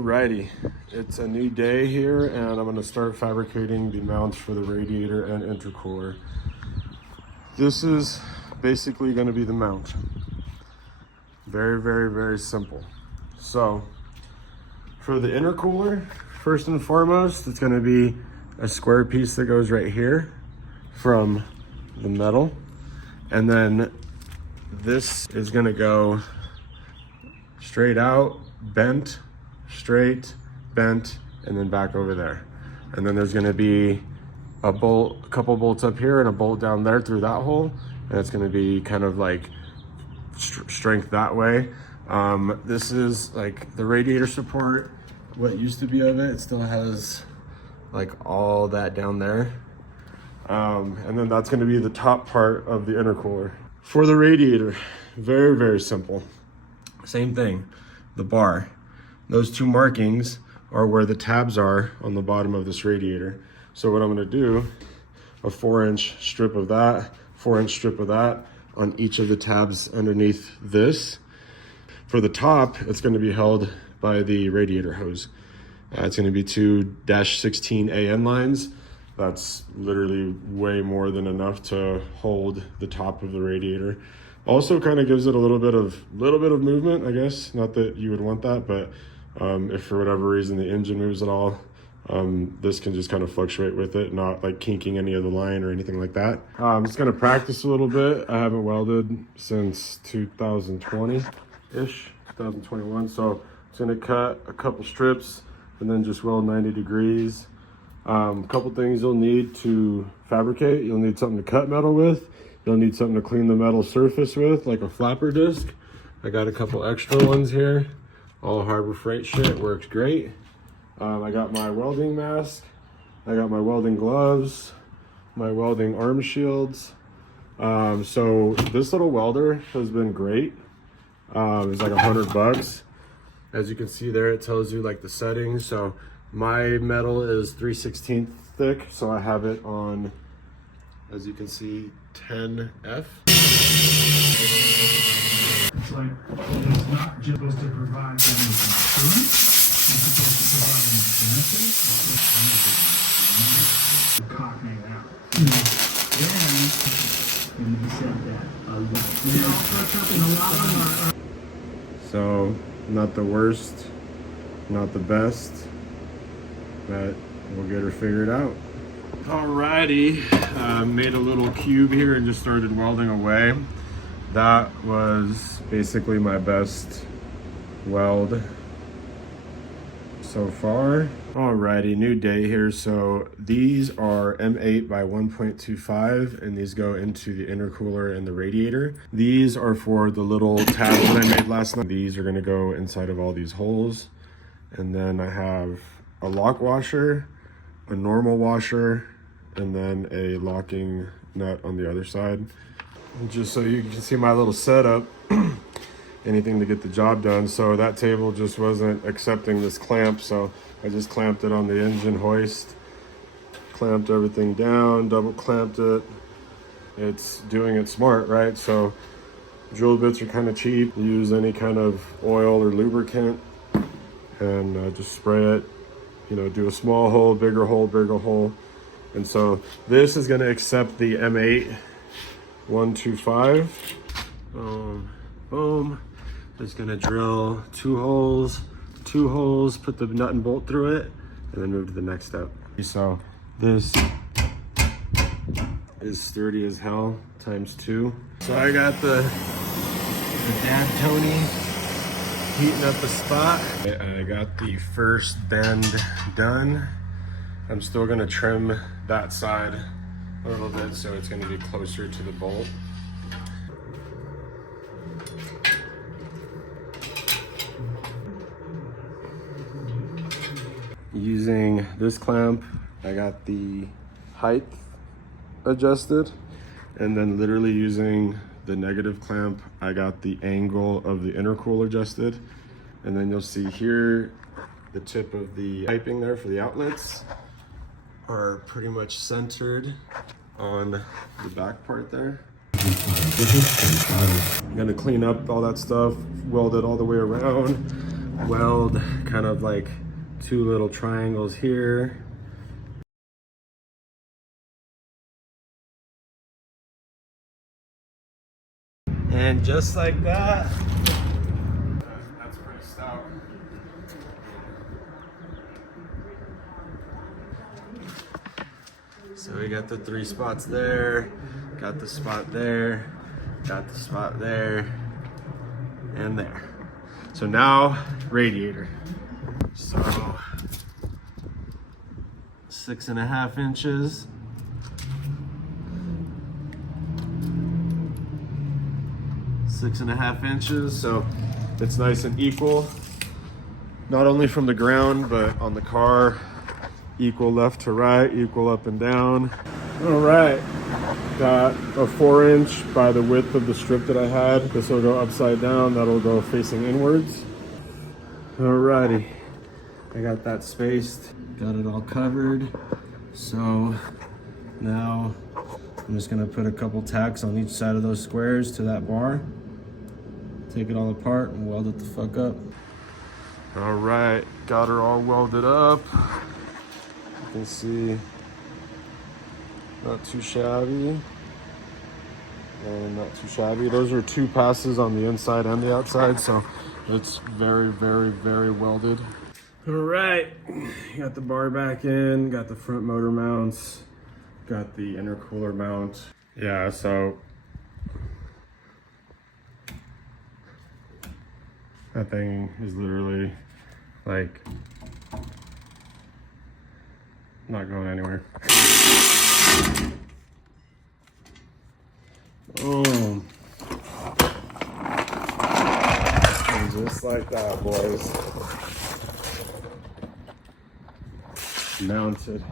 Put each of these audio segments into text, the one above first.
Alrighty, it's a new day here and I'm going to start fabricating the mounts for the radiator and intercooler. This is basically going to be the mount. Very simple. So for the intercooler, first and foremost, it's going to be a square piece that goes right here from the metal, and then this is going to go straight out, bent, straight, bent, and then back over there. And then there's going to be a bolt, a couple bolts up here and a bolt down there through that hole, and it's going to be kind of like strength that way. This is like the radiator support, what used to be of it. It still has like all that down there, and then that's going to be the top part of the intercooler. For the radiator, very simple. Same thing, the bar. Those two markings are where the tabs are on the bottom of this radiator. So what I'm gonna do, a 4-inch strip of that, 4-inch strip of that on each of the tabs underneath this. For the top, it's gonna be held by the radiator hose. It's gonna be 2-16 AN lines. That's literally way more than enough to hold the top of the radiator. Also kind of gives it a little bit of movement, I guess. Not that you would want that, but if for whatever reason the engine moves at all, this can just kind of fluctuate with it, not like kinking any of the line or anything like that. I'm just gonna practice a little bit. I haven't welded since 2020-ish, 2021. So I'm just gonna cut a couple strips and then just weld 90 degrees. Couple things you'll need to fabricate. You'll need something to cut metal with. You'll need something to clean the metal surface with, like a flapper disc. I got a couple extra ones here. All Harbor Freight shit, works great. I got my welding mask. I got my welding gloves, my welding arm shields. So this little welder has been great. It's like $100. As you can see there, it tells you like the settings. So my metal is 3/16 thick, so I have it on, as you can see, 10F. It's like it's not just supposed to provide them with insurance, it's supposed to provide them with benefits. Cocking out. Then he said that So not the worst, not the best, but we'll get her figured out. Alrighty, made a little cube here and just started welding away. That was basically my best weld so far. Alrighty, new day here. So these are M8 by 1.25 and these go into the intercooler and the radiator. These are for the little tabs that I made last night. These are gonna go inside of all these holes. And then I have a lock washer, a normal washer, and then a locking nut on the other side. And just so you can see my little setup, anything to get the job done. So that table just wasn't accepting this clamp, so I just clamped it on the engine hoist, clamped everything down, double clamped it. It's doing it smart, right? So drill bits are kind of cheap. Use any kind of oil or lubricant and just spray it. You know, do a small hole, bigger hole, bigger hole. And so this is gonna accept the M8 125. Boom. Just gonna drill two holes, put the nut and bolt through it, and then move to the next step. So this is sturdy as hell, ×2. So I got the Dad Tony heating up the spot. I got the first bend done. I'm still gonna trim that side a little bit so it's gonna be closer to the bolt. Using this clamp, I got the height adjusted, and then literally using the negative clamp, I got the angle of the intercooler adjusted. And then you'll see here, the tip of the piping there for the outlets are pretty much centered on the back part there. I'm gonna clean up all that stuff, weld it all the way around. weld kind of like two little triangles here. And just like that, that's pretty stout. So we got the 3 spots there, got the spot there, got the spot there, and there. So now, radiator. So 6.5 inches. 6.5 inches, so it's nice and equal, not only from the ground but on the car, equal left to right, equal up and down. All right, got a 4-inch by the width of the strip that I had. This will go upside down, that'll go facing inwards. Alrighty, I got that spaced, got it all covered. So now I'm just gonna put a couple tacks on each side of those squares to that bar. Take it all apart and weld it the fuck up. All right, got her all welded up. You can see, not too shabby. And not too shabby. Those are 2 passes on the inside and the outside, so it's very, very, very welded. All right, got the bar back in, got the front motor mounts, got the intercooler mount. Yeah, so that thing is literally like not going anywhere. Boom. And just like that, boys. Mounted.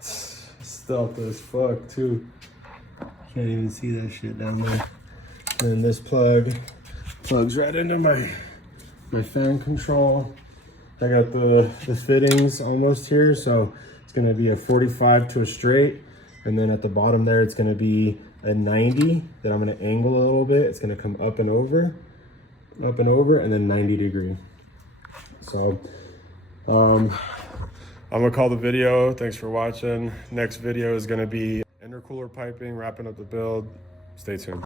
Stealth as fuck too. Can't even see that shit down there. And this plug plugs right into my fan control. I got the fittings almost here, so it's gonna be a 45 to a straight, and then at the bottom there it's gonna be a 90 that I'm gonna angle a little bit. It's gonna come up and over, and then 90 degree. So I'm gonna call the video. Thanks for watching. Next video is gonna be intercooler piping, wrapping up the build. Stay tuned.